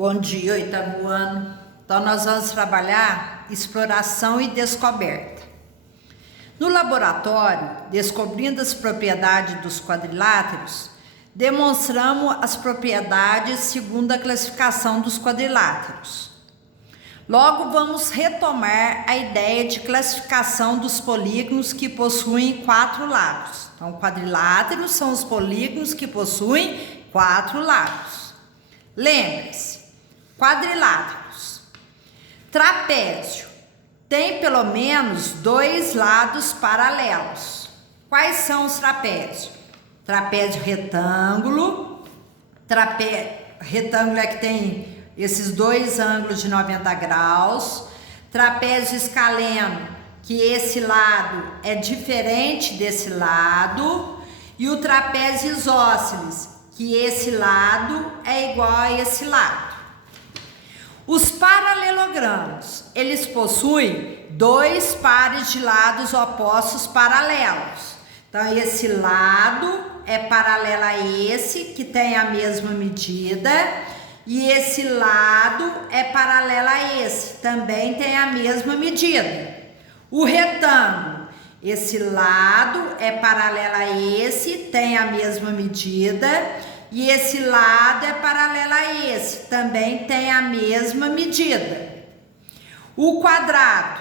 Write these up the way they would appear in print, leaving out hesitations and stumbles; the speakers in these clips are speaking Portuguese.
Bom dia, oitavo ano. Então, nós vamos trabalhar exploração e descoberta. No laboratório, descobrindo as propriedades dos quadriláteros, demonstramos as propriedades segundo a classificação dos quadriláteros. Logo, vamos retomar a ideia de classificação dos polígonos que possuem 4 lados. Então, quadriláteros são os polígonos que possuem 4 lados. Lembre-se, quadriláteros. Trapézio tem pelo menos 2 lados paralelos. Quais são os trapézios? Trapézio retângulo. Retângulo é que tem esses 2 ângulos de 90 graus. Trapézio escaleno, que esse lado é diferente desse lado. E o trapézio isósceles, que esse lado é igual a esse lado. Os paralelogramos, eles possuem 2 pares de lados opostos paralelos. Então, esse lado é paralelo a esse, que tem a mesma medida, e esse lado é paralelo a esse, também tem a mesma medida. O retângulo, esse lado é paralelo a esse, tem a mesma medida, e esse lado é paralelo a esse, também tem a mesma medida. O quadrado,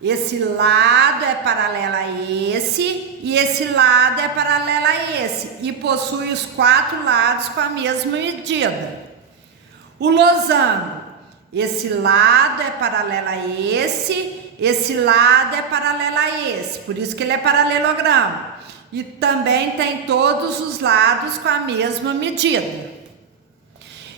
esse lado é paralelo a esse, e esse lado é paralelo a esse, e possui os 4 lados com a mesma medida. O losango, esse lado é paralelo a esse lado é paralelo a esse, por isso que ele é paralelogramo. E também tem todos os lados com a mesma medida.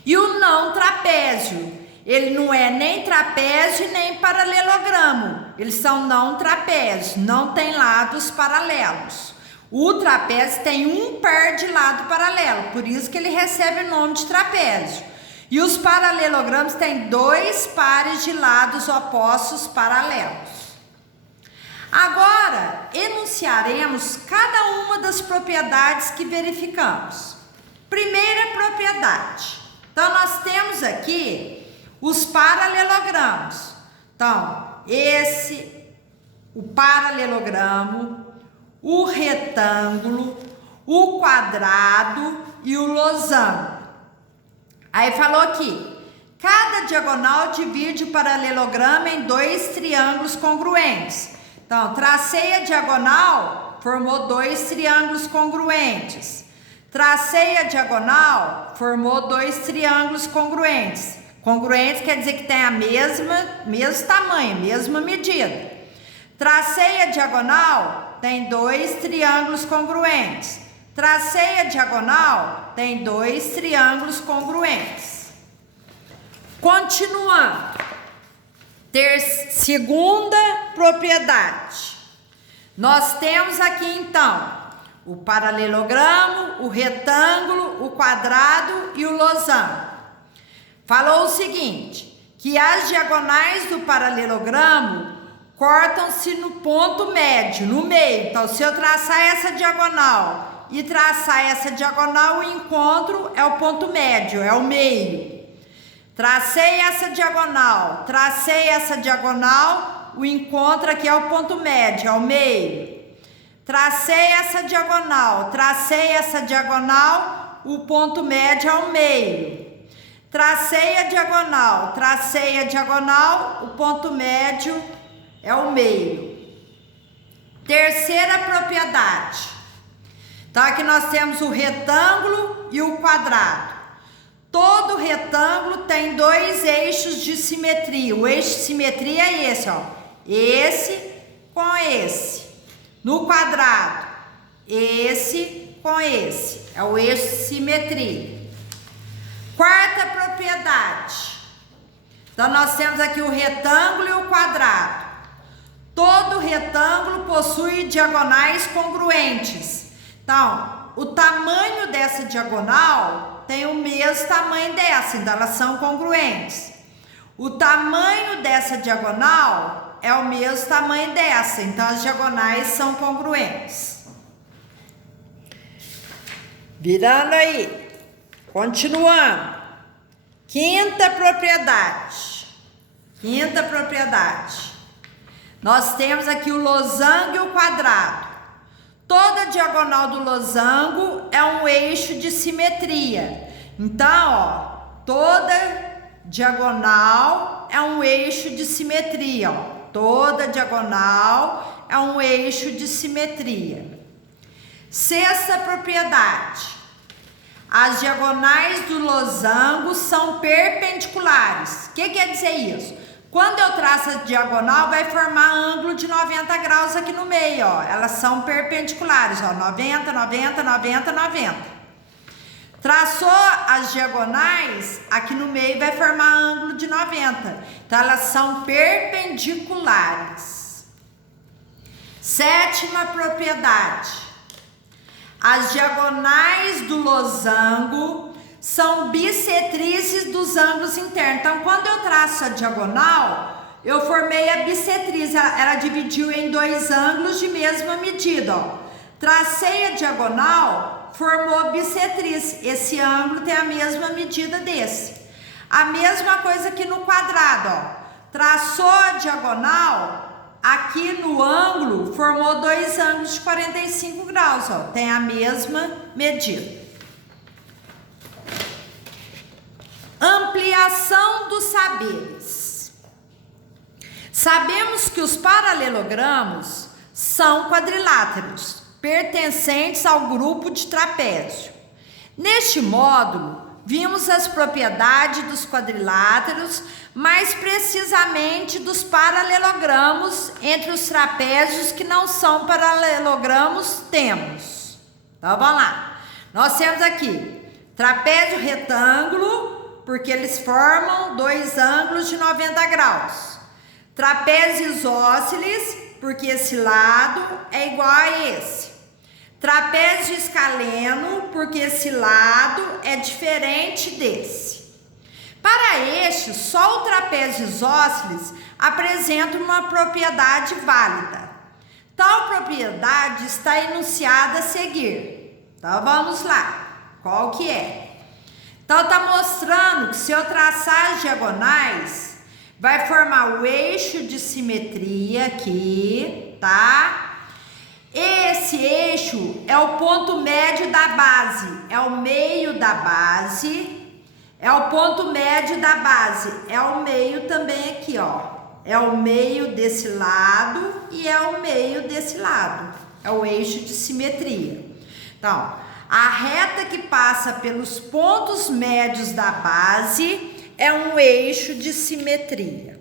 E o não trapézio, ele não é nem trapézio nem paralelogramo, eles são não trapézios, não tem lados paralelos. O trapézio tem um par de lado paralelo, por isso que ele recebe o nome de trapézio. E os paralelogramos têm 2 pares de lados opostos paralelos. Agora, enunciaremos cada uma das propriedades que verificamos. Primeira propriedade. Então, nós temos aqui os paralelogramos. Então, o paralelogramo, o retângulo, o quadrado e o losango. Aí falou aqui, cada diagonal divide o paralelogramo em 2 triângulos congruentes. Então, tracei a diagonal, formou 2 triângulos congruentes. Tracei a diagonal, formou 2 triângulos congruentes. Congruentes quer dizer que tem a mesmo tamanho, mesma medida. Tracei a diagonal, tem 2 triângulos congruentes. Tracei a diagonal, tem 2 triângulos congruentes. Continuando. Segunda propriedade. Nós temos aqui então o paralelogramo, o retângulo, o quadrado e o losango. Falou o seguinte, que as diagonais do paralelogramo cortam-se no ponto médio, no meio. Então, se eu traçar essa diagonal e traçar essa diagonal, o encontro é o ponto médio, é o meio. Tracei essa diagonal, o encontro aqui é o ponto médio, é o meio. Tracei essa diagonal, o ponto médio é o meio. Tracei a diagonal, o ponto médio é o meio. Terceira propriedade. Então, aqui nós temos o retângulo e o quadrado. Todo retângulo tem 2 eixos de simetria. O eixo de simetria é esse, ó. Esse com esse. No quadrado, esse com esse. É o eixo de simetria. Quarta propriedade. Então, nós temos aqui o retângulo e o quadrado. Todo retângulo possui diagonais congruentes. Então, o tamanho dessa diagonal tem o mesmo tamanho dessa, então elas são congruentes. O tamanho dessa diagonal é o mesmo tamanho dessa, então as diagonais são congruentes. Virando aí, continuando. Quinta propriedade. Quinta propriedade. Nós temos aqui o losango e o quadrado. Toda diagonal do losango é um eixo de simetria. Então, ó, toda diagonal é um eixo de simetria, ó. Toda diagonal é um eixo de simetria. Sexta propriedade. As diagonais do losango são perpendiculares. O que quer dizer isso? Quando eu traço a diagonal, vai formar ângulo de 90 graus aqui no meio, ó. Elas são perpendiculares, ó. 90, 90, 90, 90. Traçou as diagonais, aqui no meio vai formar ângulo de 90. Então, elas são perpendiculares. Sétima propriedade. As diagonais do losango são bissetrizes dos ângulos internos. Então, quando eu traço a diagonal, eu formei a bissetriz. Ela dividiu em dois ângulos de mesma medida, ó. Tracei a diagonal, formou bissetriz. Esse ângulo tem a mesma medida desse. A mesma coisa aqui no quadrado, ó. Traçou a diagonal, aqui no ângulo, formou dois ângulos de 45 graus, ó. Tem a mesma medida. Ampliação dos saberes. Sabemos que os paralelogramos são quadriláteros, pertencentes ao grupo de trapézio. Neste módulo, vimos as propriedades dos quadriláteros, mais precisamente dos paralelogramos. Entre os trapézios que não são paralelogramos, temos. Então, vamos lá. Nós temos aqui trapézio retângulo, porque eles formam dois ângulos de 90 graus. Trapézio isósceles, porque esse lado é igual a esse. Trapézio escaleno, porque esse lado é diferente desse. Para este, só o trapézio isósceles apresenta uma propriedade válida. Tal propriedade está enunciada a seguir. Então, vamos lá. Qual que é? Então, está mostrando que se eu traçar as diagonais, vai formar o eixo de simetria aqui, tá? Esse eixo é o ponto médio da base, é o meio da base, é o ponto médio da base, é o meio também aqui, ó. É o meio desse lado e é o meio desse lado, é o eixo de simetria. Então, a reta que passa pelos pontos médios da base é um eixo de simetria.